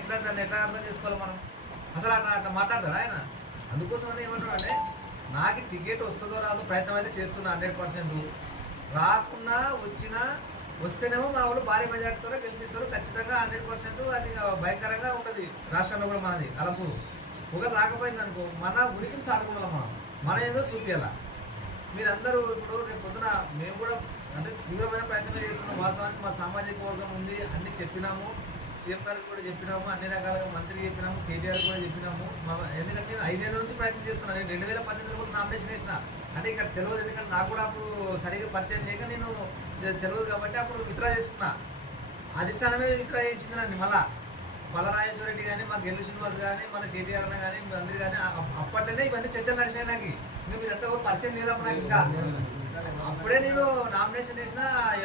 ఎట్లా దాన్ని ఎట్లా అర్థం చేసుకోవాలి మనం? అసలు అట్లా అట్లా మాట్లాడతాడు ఆయన. అందుకోసం ఏమంటాడు అంటే నాకు టికెట్ వస్తుందో రాదో ప్రయత్నం అయితే చేస్తున్నా 100%. రాకుండా వస్తేనేమో మన వాళ్ళు భారీ మెజార్టీతో గెలిపిస్తారు ఖచ్చితంగా 100%. అది భయంకరంగా ఉంటుంది రాష్ట్రంలో కూడా మనది అలంపూరు. ఒకరు రాకపోయింది అనుకో మన ఉనికిని చాటుకున్నాం మనం ఏదో చూపించాలా. మీరందరూ ఇప్పుడు రేపు పొద్దున మేము కూడా అంటే తీవ్రమైన ప్రయత్నమే చేస్తున్నాం. వాస్తవానికి మా సామాజిక వర్గం ఉంది, అన్ని చెప్పినాము, సీఎం గారికి కూడా చెప్పినాము, అన్ని రకాలుగా మంత్రికి చెప్పినాము, కేటీఆర్ కూడా చెప్పినాము. ఎందుకంటే నేను 5 ఏళ్ళ నుంచి ప్రయత్నం చేస్తున్నాను. నేను 2018లో కూడా నామినేషన్ వేసిన. అంటే ఇక్కడ తెలియదు, ఎందుకంటే నాకు కూడా అప్పుడు సరిగ్గా పరిచయం చేయక నేను తెలియదు కాబట్టి అప్పుడు విత్డ్రా చేసుకున్నా. అధిష్టానమే విత్డ్రా చేయించింది నన్ను. మళ్ళా పల్లరాజేశ్వర రెడ్డి కానీ, మా గెల్లు శ్రీనివాస్ కానీ, మన కేటీఆర్ అన్న కానీ, అందరు కానీ అప్పట్లోనే ఇవన్నీ చర్చలు నడిచినాయి. నాకు ఇంకా మీరంతా పరిచయం లేదప్పుడు నాకు. ఇంకా అప్పుడే నేను నామినేషన్ వేసిన,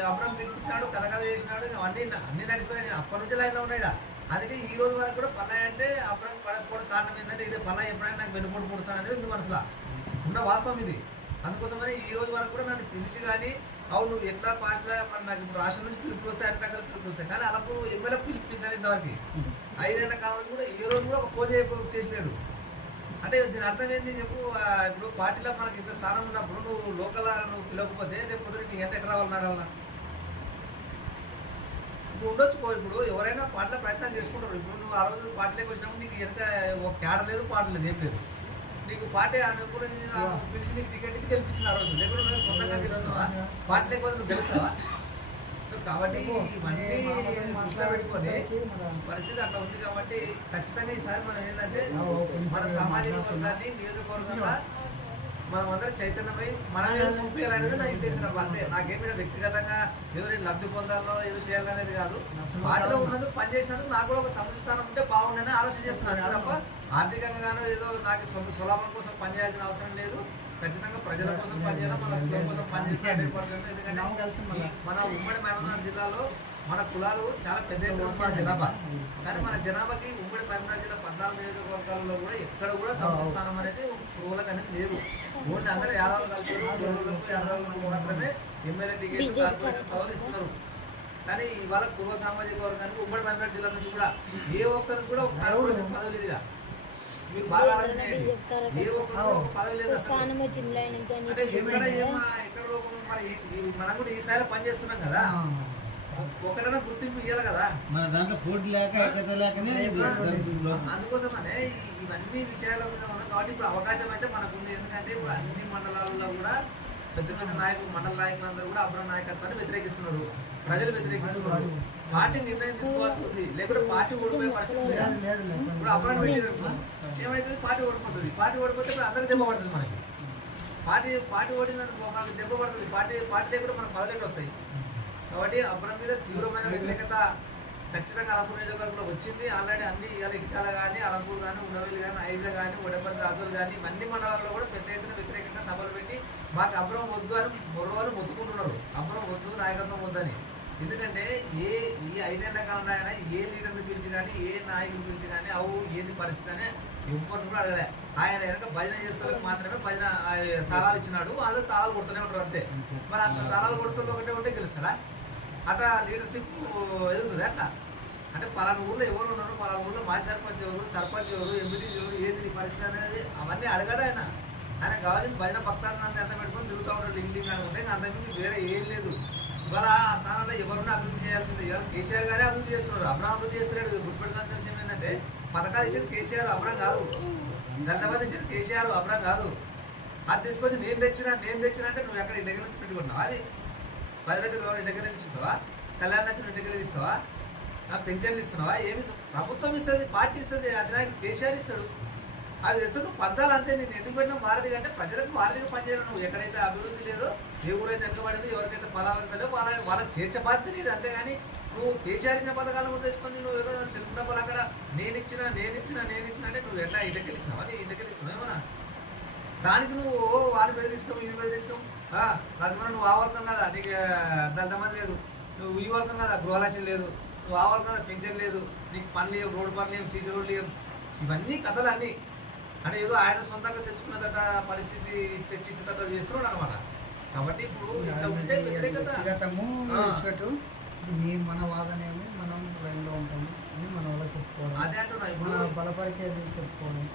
అబ్రం పిలిపించాడు, కథ చేసినాడు, అన్ని నడిచిపోయినాయి. నేను అప్పటి నుంచి లైన్లో ఉన్నాడు. అందుకే ఈ రోజు వరకు కూడా పల్లయ్య అంటే అబ్రం పడకపోవడం కారణం ఏంటంటే ఇదే పల్లయ్య ఎప్పుడైనా నాకు వెన్నుపోటు పుడుతాను అనేది ఉంది మనసులో ఉన్న వాస్తవం ఇది. అందుకోసమని ఈ రోజు వరకు కూడా నన్ను పిలిచి కానీ అవును నువ్వు ఎట్లా పాటలా మరి నాకు ఇప్పుడు రాష్ట్రం నుంచి పిలుపులు వస్తాయి, అన్ని రకాల పిలుపులు వస్తాయి, కానీ అలాపు ఎమ్మెల్యే పిలిపించాలి ఇంతవరకు. 5 ఏళ్ల కాలం కూడా ఈ రోజు కూడా ఒక ఫోన్ చేసినాడు. అంటే దీని అర్థం ఏంటి చెప్పు? ఇప్పుడు పార్టీలో మనకి ఇంత స్థానం ఉన్నప్పుడు నువ్వు లోకల్ నువ్వు పిలవకపోతే రేపు పొద్దున నీ ఎంత ఎట్లా రావాలని అడగాల? ఇప్పుడు ఉండొచ్చుకో, ఇప్పుడు ఎవరైనా పాటల ప్రయత్నాలు చేసుకుంటారు. ఇప్పుడు నువ్వు ఆ రోజు పార్టీలోకి వచ్చినప్పుడు నీకు వెనక ఒక క్యాడ లేదు, పాట లేదు, ఏం లేదు. నీకు పార్టీ అనుకుని పిలిచి నీకు టికెట్ ఇచ్చి గెలిపించింది ఆ రోజు. లేకుండా నువ్వు సొంతంగా గెలుస్తావా? పార్టీ లేకపోతే నువ్వు గెలుస్తావా? సో కాబట్టి ఇవన్నీ దృష్టిలో పెట్టుకొని పరిస్థితి అట్లా ఉంది. కాబట్టి ఖచ్చితంగా ఈసారి మనం ఏంటంటే మన సామాజిక వర్గాన్ని నియోజకవర్గంగా మనం అందరం చైతన్యమై మనమే చూపించాలనేది నా ఇంటెన్షన్. అంతే. నాకేమైనా వ్యక్తిగతంగా ఏదో నేను లబ్ధి పొందాలో ఏదో చేయాలనేది కాదు. పార్టీలో ఉన్నందుకు పనిచేసినందుకు నాకు కూడా ఒక సముచిత స్థానం ఉంటే బాగుండని ఆలోచన చేస్తున్నాను. తప్ప ఆర్థికంగానో ఏదో నాకు సొంత సులభం కోసం పనిచేయాల్సిన అవసరం లేదు. ఖచ్చితంగా ప్రజల కోసం పనిచేయాలి, మన కులం కోసం పనిచేయాలి. ఎందుకంటే మన ఉమ్మడి మహబూబ్నగర్ జిల్లాలో మన కులాలు చాలా పెద్ద ఎత్తున మన జనాభా. కానీ మన జనాభాకి ఉమ్మడి మహబూబ్నగర్ జిల్లా 14 నియోజకవర్గాలలో కూడా ఎక్కడ కూడా సముచిత స్థానం అనేది కులాలకు అనేది లేదు. ఓన్లీ అందరూ యాదవులు కలుపుతారు, యాదవులకు మాత్రమే ఎమ్మెల్యే టికెట్, కార్పొరేషన్ పదవులు ఇస్తున్నారు. కానీ ఇవాళ పూర్వ సామాజిక వర్గానికి ఉమ్మడి మహబూబ్నగర్ జిల్లా నుంచి కూడా ఏ ఒక్కరికి కూడా ఒక కార్పొరేషన్ పదవి లేదు. మీరు బాగా ఏ ఒక్కరు ఒక పదవి లేదు. అంటే ఎక్కడ మనం కూడా ఈ స్థాయిలో పనిచేస్తున్నాం కదా, ఒకటైనా గుర్తింపు ఇవ్వాలి కదా మన దాంట్లో పోటీ లేక అందుకోసమనే ఇవన్నీ విషయాల మీద ఉన్నాం. కాబట్టి ఇప్పుడు అవకాశం అయితే మనకు ఉంది. ఎందుకంటే ఇప్పుడు అన్ని మండలాల్లో కూడా పెద్ద పెద్ద నాయకులు, మండల నాయకులందరూ కూడా అబ్రం నాయకత్వాన్ని వ్యతిరేకిస్తున్నారు, ప్రజలు వ్యతిరేకిస్తున్నారు. పార్టీ నిర్ణయం తీసుకోవాల్సి ఉంది, లేకుంటే పార్టీ ఓడిపోయే పరిస్థితి. ఇప్పుడు అబ్రం పెట్టినట్టు ఏమైతుంది? పార్టీ ఓడిపోతుంది. పార్టీ ఓడిపోతే ఇప్పుడు అందరూ దెబ్బ పడుతుంది. మనకి పార్టీ ఓడిందనుకో మనకు దెబ్బ పడుతుంది. పార్టీ లేకుండా మనకు పదవులు వస్తాయి. కాబట్టి అబ్రం మీద తీవ్రమైన వ్యతిరేకత ఖచ్చితంగా అలంపూర్ నియోజకవర్గంలో వచ్చింది. ఆల్రెడీ అన్ని ఇటుకాల కానీ, అలంపూర్ కానీ, ఉండవల్లి కానీ, ఐజా కానీ, వడపల్లి, రాజులు కానీ అన్ని మండలాల్లో కూడా పెద్ద ఎత్తున వ్యతిరేకంగా సభలు పెట్టి మాకు అబ్రం వద్దు అని మొర్రవాళ్ళు మొత్తుకుంటున్నారు. అబ్రం వద్దు, నాయకత్వం వద్దని. ఎందుకంటే ఈ 5 ఏళ్ల కాలంలో ఆయన ఏ లీడర్ని పిలిచి కానీ, ఏ నాయకుని పిలిచి కానీ ఏది పరిస్థితి అని ఎవరిని కూడా అడగలే. ఆయన వెనక భజన చేసేందుకు మాత్రమే భజన తాళాలు ఇచ్చినాడు. వాళ్ళు తాళాలు కొడుతూనే ఉంటారు అంతే. మరి అంత తాళాలు కొడుతున్న ఒకటే గెలుస్తాడా? అట్లా లీడర్షిప్ ఎదుగుతుంది అట్లా. అంటే పలానా ఊళ్ళో ఎవరు ఉన్నారు, పలానా ఊళ్ళో మాజీ సర్పంచ్ ఎవరు, సర్పంచ్ ఎవరు, ఎంపీటీ ఎవరు, ఏది పరిస్థితి అనేది అవన్నీ అడగాడు ఆయన. ఆయన కావాల్సింది భజన భక్తాన్ని ఎంత పెట్టుకొని తిరుగుతూ ఉంటాడు. లింగ్ అనుకుంటే అంతకుమించి వేరే ఏం లేదు. ఇవాళ ఆ స్థానంలో ఎవరున్నా అభివృద్ధి చేయాల్సింది. ఇవాళ కేసీఆర్ గారే అభివృద్ధి చేస్తున్నారు. అబ్రం అభివృద్ధి చేస్తున్నాడు. గుర్తుపెట్టుకున్న విషయం ఏంటంటే పథకాలు ఇచ్చేది కేసీఆర్, అబ్రం కాదు. దళితమంది ఇచ్చేది కేసీఆర్, అబ్రం కాదు. అది తీసుకొని నేను తెచ్చినా అంటే నువ్వు ఎక్కడ ఇంటి దగ్గర నుంచి పెట్టుకున్నావు? అది 10 లక్షలు ఎవరు ఇంటి దగ్గర నుంచి ఇస్తావా? కళ్యాణ లక్ష్మి ఇంటి దగ్గర ఇస్తావా? పెన్షన్లు ఇస్తున్నావా? ఏమి ప్రభుత్వం ఇస్తుంది, పార్టీ ఇస్తుంది, అధినాయకుడు కేసీఆర్ ఇస్తాడు. అవి తెస్తూ నువ్వు పంచాలి అంతే. నేను ఎందుకు పెట్టినా భారతి అంటే ప్రజలకు భారతిగా పనిచేయాలి. నువ్వు ఎక్కడైతే అభివృద్ధి లేదో, ఏ ఊరైతే వెనుకబడిందో, ఎవరికైతే ఫలాలు వాళ్ళకి చేర్చే బాధ్యత లేదు. అంతేగాని నువ్వు కేసీఆర్ ఇచ్చిన పథకాలను కూడా తెచ్చుకొని నువ్వు ఏదో సెల్ఫ్ డబ్బులు అక్కడ నేను ఇచ్చిన అంటే నువ్వు ఎట్లా ఇంటికి ఇచ్చినావా? నీ ఇంటికి ఇస్తున్నావు ఏమన్నా? దానికి నువ్వు వారి మీద తీసుకోము, ఇది మీద తీసుకోము. రాజమౌళి నువ్వు ఆ వర్గం కదా, నీకు దళితమంది లేదు, నువ్వు ఈ వర్గం కదా, గృహలక్ష్యం లేదు, నువ్వు ఆ వర్గం కదా, పెన్షన్ లేదు, నీకు పనులు లేవు, రోడ్డు పనులు లేవు, సీసీ రోడ్లు లేవు. ఇవన్నీ కథలు అన్నీ. అంటే ఏదో ఆయన సొంతంగా తెచ్చుకున్నదట, పరిస్థితి తెచ్చిచ్చేదట చేస్తున్నాడు అనమాట. కాబట్టి ఇప్పుడు మన వాదనేమి మనం లైన్లో ఉంటాము అని మన వాళ్ళకి చెప్పుకోవాలి. బలపరిచేది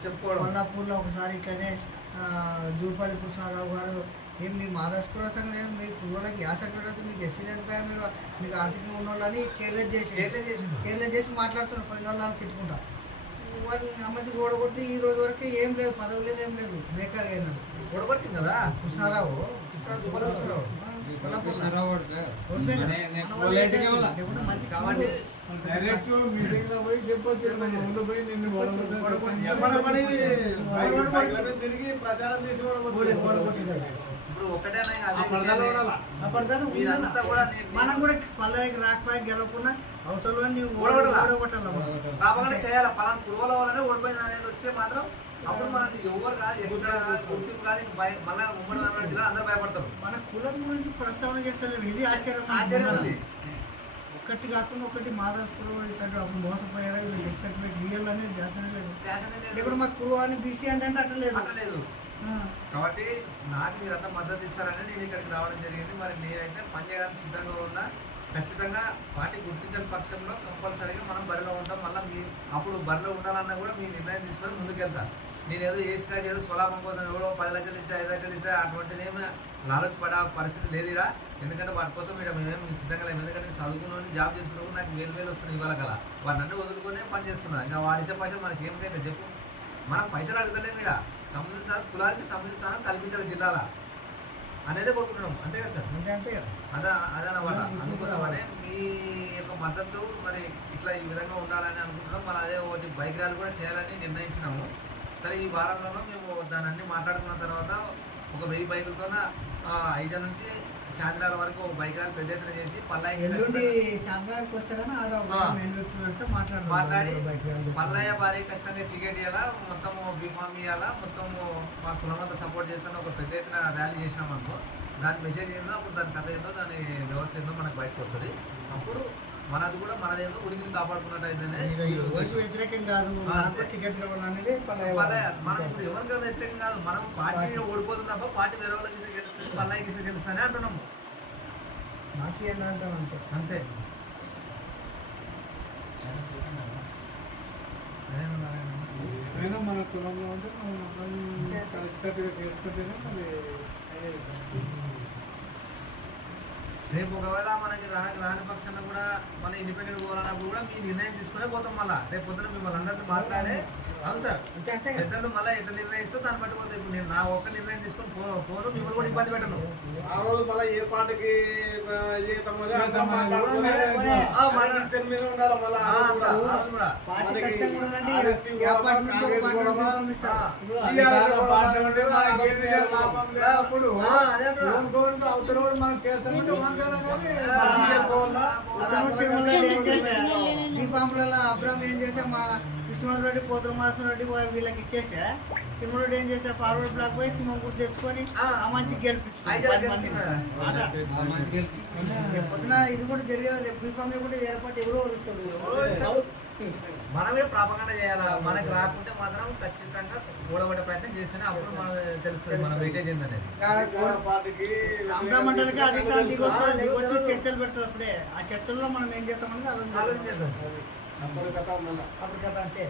చెప్పుకోవడం. కొల్లాపూర్లో ఒకసారి ఇట్లనే జూపల్లి కృష్ణారావు గారు ఏం మీ మాదాస్పుర సంఘం లేదు మీ కుర్రోళ్ళకి గ్యాస్ అడ్వర్టైజ్ మీకు ఎస్సీ ఎందుకు మీరు మీకు ఆర్థికంగా ఉన్న వాళ్ళని కేర్లెస్ చేసి మాట్లాడుతున్నారు పోయిన వాళ్ళు తిట్టుకుంటా వాళ్ళని అమ్మది ఓడగొట్టి ఈ రోజు వరకు ఏం లేదు పదవి లేదు ఏం లేదు బేకార్గా అయినాడు ఓడగొట్టింది కదా కృష్ణారావు మంచి కాబట్టి తిరిగి ప్రచారం చేసి ఇప్పుడు ఒకటే మీరంతా కూడా మనం కూడా పల్లెకి రాకపోయి గెలవకుండా అవసరం ఓడగొట్టాలి చేయాలి పలానా కురువల వల్లనే ఓడిపోయింది అనేది వస్తే మాత్రం అప్పుడు మనకి ఎవరు కాదు ఎక్కడ గుర్తింపు కాదు మళ్ళీ ఉమ్మడి జిల్లా అందరూ భయపడతారు. మన కులం గురించి ప్రస్తావన చేస్తలేరు ఇది ఆశ్చర్యం ఉంది. ఒకటి కాకుండా ఒకటి మాదాస్పురం అప్పుడు మోసపోయారా వీళ్ళు సర్టిఫికేట్ రియల్ అనేది ధ్యాసనే లేదు. ఇప్పుడు మా కురువ అని బీసీ అంటే అట్టలేదు కాబట్టి నాకు మీరంతా మద్దతు ఇస్తారని నేను ఇక్కడికి రావడం జరిగింది. మరి నేనైతే పనిచేయడానికి సిద్ధంగా ఉన్నా. ఖచ్చితంగా పార్టీ గుర్తించిన పక్షంలో కంపల్సరీగా మనం బరిలో ఉంటాం. మళ్ళీ మీ అప్పుడు బరిలో ఉండాలన్నా కూడా మీ నిర్ణయం తీసుకొని ముందుకెళ్తాను. నేను ఏదో ఏసుకాయ ఏదో స్వలాభం కోసం ఎవరో 10 లక్షలు ఇచ్చా 5 లక్షలు ఇచ్చా అటువంటిది ఏమి లాలొచ్చిపడే పరిస్థితి లేదు ఇక్కడ. ఎందుకంటే వాటి కోసం ఇక్కడ మేమేమి సిద్ధంగా లేము. ఎందుకంటే చదువుకున్న జాబ్ చేసుకున్నప్పుడు నాకు వేలు వస్తున్నాయి ఇవాళ కల వాడిని అన్నీ వదులుకొని పని చేస్తున్నా. ఇంకా వాడిచ్చే పైసలు మనకి ఏమిటైతే చెప్పు. మనం పైసలు అడగలేము ఇక్కడ. సముద్ర స్థానం కులానికి సముద్ర స్థానం కల్పించాలి జిల్లాలో అనేది కోరుకుంటున్నాం. అంతే కదా సార్? అంతే కదా. అదనమాట. అందుకోసమనే మీ యొక్క మద్దతు మరి ఇట్లా ఈ విధంగా ఉండాలని అనుకుంటున్నాం. మరి అదే ఒకటి బైక్ ర్యాలీ కూడా చేయాలని నిర్ణయించినాము. సరే ఈ వారంలోనూ మేము దాన్ని అన్ని మాట్లాడుకున్న తర్వాత ఒక 1000 బైకులతో 5 నుంచి శాంతినగర్ వరకు బైక్ ర్యాలీ పెద్ద ఎత్తున చేసి మాట్లాడి పల్లయ్య భార్య ఖచ్చితంగా టికెట్ ఇవ్వాలా, మొత్తము బీఫామ్ ఇవ్వాలా, మొత్తము మా కులమంతా సపోర్ట్ చేస్తాను ఒక పెద్ద ఎత్తున ర్యాలీ చేసినాం అనుకో. దాని మెసేజ్ ఏందో అప్పుడు దాని కథ ఏందో దాని వ్యవస్థ ఏందో మనకు బయటకు వస్తుంది. అప్పుడు మనది కూడా మనదేందో ఉనికిని కాపాడుకున్నట్టు అయితేనే వ్యతిరేకం కాదు టికెట్ కావాలనేది మనం ఇప్పుడు ఎవరికి వ్యతిరేకం కాదు. మనం పార్టీ ఓడిపోతుంది తప్ప పార్టీ వేరే వాళ్ళకి గెలుస్తుంది పల్లయ్యకి గెలుస్తానే అంటున్నాము. మాకు ఏంటంటాం అంతే. మన కులంలో ఉంటే మనం కలిసికట్టుగా చేసుకుంటేనే అది రేపు ఒకవేళ మనకి రాని పక్షాన కూడా మన ఇండిపెండెంట్ పోవాలన్నప్పుడు కూడా మీ నిర్ణయం తీసుకునే పోతాం. మళ్ళీ రేపు పొద్దున మిమ్మల్ని అందరినీ మాట్లాడే అవును సార్ పెద్దలు మళ్ళీ ఎట్లా నిర్ణయిస్తే దాన్ని బట్టి పోతే. ఇప్పుడు నేను నా ఒక్క నిర్ణయం తీసుకొని పోను మిమ్మల్ని కూడా ఇబ్బంది పెట్టను. ఆ రోజు మళ్ళీ ఏ పాటకి అబ్రామ్ ఏం చేసా మా కృష్ణరాజు రెడ్డి పోతుమాసం రెడ్డి వీళ్ళకి ఇచ్చేసా. తిరుమల రెడ్డి ఏం చేసా ఫార్వర్డ్ బ్లాక్ పోయి సింహం గుర్తు తెచ్చుకొని ఆ మంచి గెలిపించుకుని పొద్దున ఇది కూడా జరిగేది. బీఫామ్ కూడా ఏర్పాటు ఎవరో మనం కూడా ప్రాపగండ చేయాలా. మనకు రాకుంటే మాత్రం ఖచ్చితంగా ఓడగొట్టే ప్రయత్నం చేస్తేనే అప్పుడు మనం తెలుస్తుంది మన వెయిటేజ్ ఏందనేది. మండలికి అధిష్టానం దిగొచ్చి చర్చలు పెడుతుంది. అప్పుడే ఆ చర్చల్లో మనం ఏం చేస్తామని ఆలోచించేద్దాం. అప్పుడు కథ అంతే.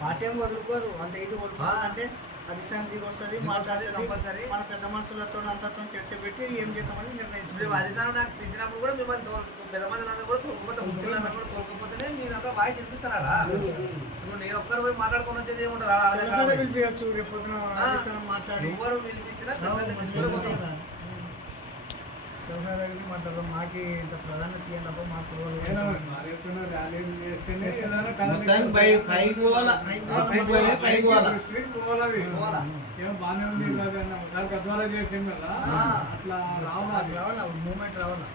పార్టీ ఏం వదులుకోదు అంత ఇది ఓడిపోతుంది అంటే అధిష్టానం దిగి వస్తుంది మాట్లాడి కంపల్సరీ మన పెద్ద మనుషులతో అంతతో చర్చ పెట్టి ఏం చేద్దామని నిర్ణయించుకుంటాం. అధిష్టానం నాకు పిలిచినప్పుడు కూడా మిమ్మల్ని పెద్ద మంది కూడా తోలుకపోతే ముఖ్యులందరూ కూడా తోలుకపోతేనే మీరంతా వాయిస్ వినిపిస్తారా? ఇప్పుడు నేను ఒక్కరు పోయి మాట్లాడుకొని వచ్చేది ఏముంటుంది. పిలిపించచ్చు రేపు పొద్దున అధిష్టానం మాట్లాడి ఎవరు పిలిపించినా చంద్రబాబు మాట్లాడదాం. మాకు ఇంత ప్రాధాన్యత ఇవ్వండి. మాకు బాగానే ఉంది ఒకసారి గద్వాల చేసాం కదా అట్లా రావాలా మూమెంట్ రావాలా.